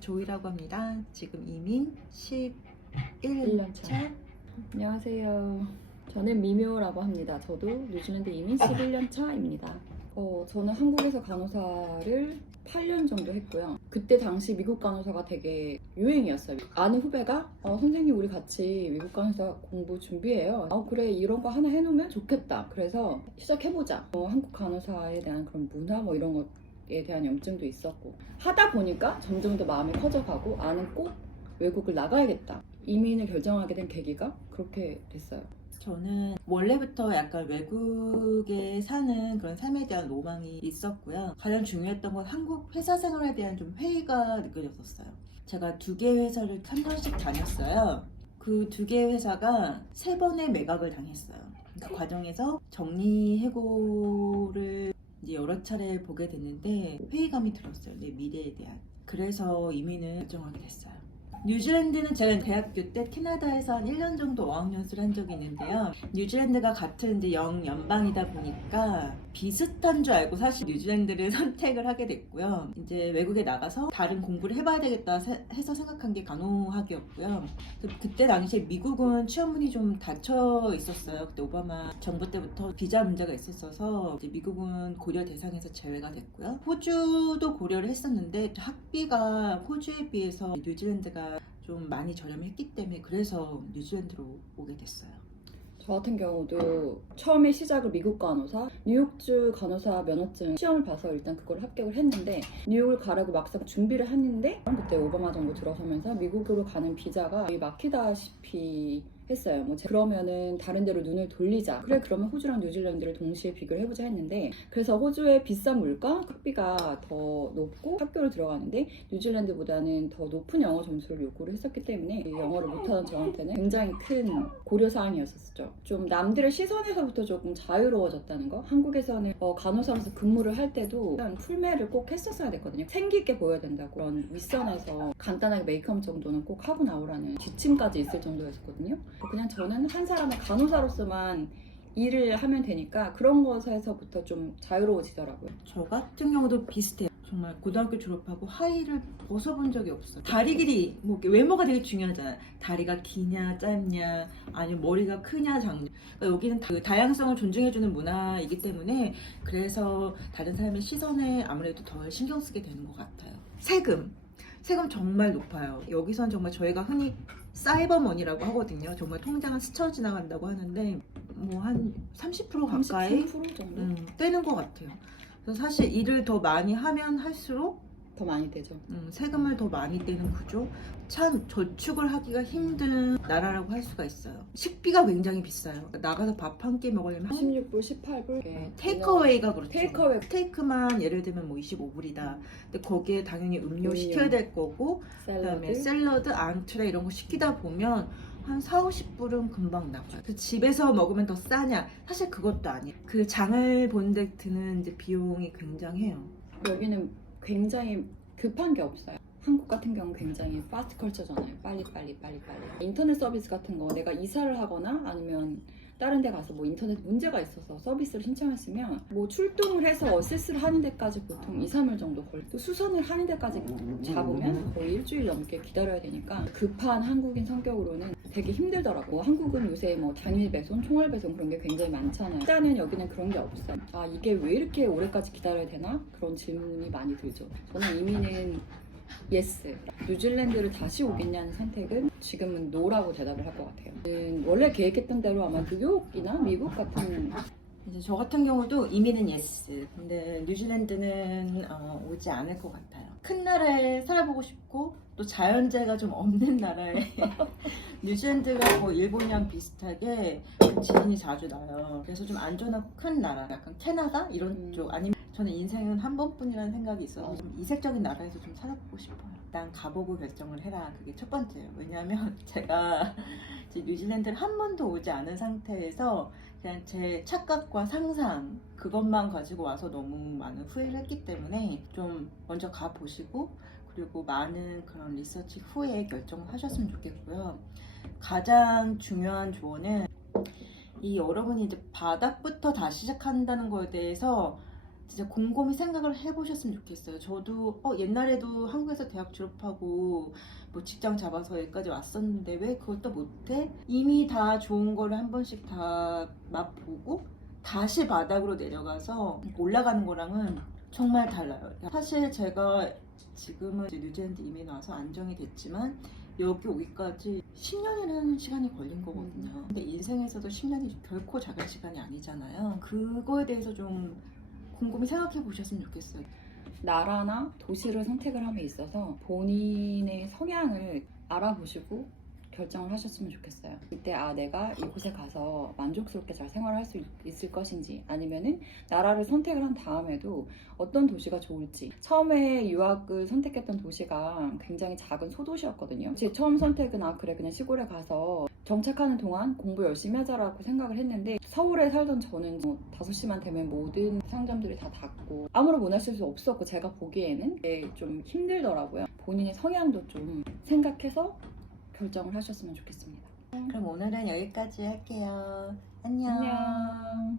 조이라고 합니다. 지금 이민 1년 11년 차. 차. 안녕하세요. 저는 미묘라고 합니다. 저도 뉴질랜드 이민 11년 차입니다. 저는 한국에서 간호사를 8년 정도 했고요. 그때 당시 미국 간호사가 되게 유행이었어요. 아는 후배가 선생님 우리 같이 미국 간호사 공부 준비해요. 그래 이런 거 하나 해놓으면 좋겠다. 그래서 시작해보자. 한국 간호사에 대한 그런 문화 뭐 이런 것에 대한 염증도 있었고 하다 보니까 점점 더 마음이 커져가고 나는 꼭 외국을 나가야겠다. 이민을 결정하게 된 계기가 그렇게 됐어요. 저는 원래부터 약간 외국에 사는 그런 삶에 대한 로망이 있었고요. 가장 중요했던 건 한국 회사 생활에 대한 좀 회의가 느껴졌었어요. 제가 2개의 회사를 3년씩 다녔어요. 그 2개의 회사가 3번의 매각을 당했어요. 그 과정에서 정리해고를 이제 여러 차례 보게 됐는데 회의감이 들었어요. 내 미래에 대한. 그래서 이민을 결정하게 됐어요. 뉴질랜드는 제가 대학교 때 캐나다에서 한 1년 정도 어학연수를 한 적이 있는데요. 뉴질랜드가 같은 이제 영연방이다 보니까 비슷한 줄 알고 사실 뉴질랜드를 선택을 하게 됐고요. 이제 외국에 나가서 다른 공부를 해봐야 되겠다 해서 생각한 게 간호학이었고요. 그때 당시에 미국은 취업문이 좀 닫혀 있었어요. 그때 오바마 정부 때부터 비자 문제가 있었어서 이제 미국은 고려 대상에서 제외가 됐고요. 호주도 고려를 했었는데 학비가 호주에 비해서 뉴질랜드가 좀 많이 저렴했기 때문에 그래서 뉴질랜드로 오게 됐어요. 저 같은 경우도 처음에 시작을 미국 간호사, 뉴욕주 간호사 면허증 시험을 봐서 일단 그걸 합격을 했는데 뉴욕을 가라고 막상 준비를 했는데 그때 오바마 정부 들어서면서 미국으로 가는 비자가 막히다시피 했어요. 그러면은 다른 데로 눈을 돌리자. 그래 그러면 호주랑 뉴질랜드를 동시에 비교를 해보자 했는데 그래서 호주의 비싼 물가, 학비가 더 높고 학교를 들어가는데 뉴질랜드보다는 더 높은 영어 점수를 요구를 했었기 때문에 영어를 못하는 저한테는 굉장히 큰 고려사항이었었죠. 좀 남들의 시선에서부터 조금 자유로워졌다는 거. 한국에서는 간호사로서 근무를 할 때도 풀메를 꼭 했었어야 됐거든요. 생기있게 보여야 된다고. 그런 윗선에서 간단하게 메이크업 정도는 꼭 하고 나오라는 지침까지 있을 정도였었거든요. 그냥 저는 한 사람의 간호사로서만 일을 하면 되니까 그런 것에서부터 좀 자유로워지더라고요. 저 같은 경우도 비슷해요. 정말 고등학교 졸업하고 하의를 벗어본 적이 없어요. 다리 길이, 외모가 되게 중요하잖아요. 다리가 기냐 짧냐 아니면 머리가 크냐 작냐. 그러니까 여기는 그 다양성을 존중해주는 문화이기 때문에 그래서 다른 사람의 시선에 아무래도 덜 신경 쓰게 되는 것 같아요. 세금 정말 높아요. 여기선 정말 저희가 흔히 사이버머니라고 하거든요. 정말 통장은 스쳐 지나간다고 하는데 뭐 한 30% 가까이 30% 정도? 떼는 것 같아요. 그래서 사실 일을 더 많이 하면 할수록 더 많이 되죠. 세금을 더 많이 떼는 구조. 참 저축을 하기가 힘든 나라라고 할 수가 있어요. 식비가 굉장히 비싸요. 나가서 밥 한 끼 먹으려면 16불, 18불. 테이크어웨이가 그렇죠. 테이크어웨이. 스테이크만 예를 들면 뭐 25불이다. 근데 거기에 당연히 음료 시켜야 될 거고 그다음에 샐러드, 앙트레 이런 거 시키다 보면 한 4, 50불은 금방 나가요. 그 집에서 먹으면 더 싸냐? 사실 그것도 아니에요. 그 장을 보는데 드는 이제 비용이 굉장해요. 여기는 굉장히 급한 게 없어요. 한국 같은 경우 굉장히 파스트 컬처잖아요. 빨리. 인터넷 서비스 같은 거 내가 이사를 하거나 아니면 다른 데 가서 뭐 인터넷 문제가 있어서 서비스를 신청했으면 뭐 출동을 해서 어세스를 하는 데까지 보통 2, 3일 정도 걸려. 또 수선을 하는 데까지 잡으면 거의 일주일 넘게 기다려야 되니까 급한 한국인 성격으로는 되게 힘들더라고. 한국은 요새 뭐 당일 배송, 총알 배송 그런 게 굉장히 많잖아요. 일단은 여기는 그런 게 없어요. 이게 왜 이렇게 오래까지 기다려야 되나? 그런 질문이 많이 들죠. 저는 이민은 예스. 뉴질랜드를 다시 오겠냐는 선택은 지금은 노라고 대답을 할 것 같아요. 원래 계획했던 대로 아마 뉴욕이나 미국 같은 이제 저 같은 경우도 이민은 예스. 근데 뉴질랜드는 오지 않을 것 같아요. 큰 나라에 살아보고 싶고 또 자연재해가 좀 없는 나라에 뉴질랜드가 뭐 일본이랑 비슷하게 지진이 자주 나요. 그래서 좀 안전하고 큰 나라, 약간 캐나다 이런 쪽 아니면 저는 인생은 한 번뿐이라는 생각이 있어서 좀 이색적인 나라에서 좀 살아보고 싶어요. 일단 가보고 결정을 해라. 그게 첫 번째예요. 왜냐하면 제가 이제 뉴질랜드를 한 번도 오지 않은 상태에서 그냥 제 착각과 상상 그것만 가지고 와서 너무 많은 후회를 했기 때문에 좀 먼저 가보시고 그리고 많은 그런 리서치 후에 결정을 하셨으면 좋겠고요. 가장 중요한 조언은 이 여러분이 이제 바닥부터 다시 시작한다는 거에 대해서 진짜 곰곰이 생각을 해보셨으면 좋겠어요. 저도 옛날에도 한국에서 대학 졸업하고 뭐 직장 잡아서 여기까지 왔었는데 왜 그것도 못해? 이미 다 좋은 거를 한 번씩 다 맛보고 다시 바닥으로 내려가서 올라가는 거랑은 정말 달라요. 사실 제가 지금은 이제 뉴질랜드 이민 와서 안정이 됐지만 여기 오기까지 10년이라는 시간이 걸린 거거든요. 근데 인생에서도 10년이 결코 작은 시간이 아니잖아요. 그거에 대해서 좀 곰곰이 생각해 보셨으면 좋겠어요. 나라나 도시를 선택을 함에 있어서 본인의 성향을 알아보시고 결정을 하셨으면 좋겠어요. 이때 내가 이곳에 가서 만족스럽게 잘 생활할 수 있을 것인지, 아니면은 나라를 선택을 한 다음에도 어떤 도시가 좋을지. 처음에 유학을 선택했던 도시가 굉장히 작은 소도시였거든요. 제 처음 선택은 그래 그냥 시골에 가서 정착하는 동안 공부 열심히 하자라고 생각을 했는데, 서울에 살던 저는 5시만 되면 모든 상점들이 다 닫고 아무런 문화시설이 없었고 제가 보기에는 좀 힘들더라고요. 본인의 성향도 좀 생각해서 결정을 하셨으면 좋겠습니다. 그럼 오늘은 여기까지 할게요. 안녕. 안녕.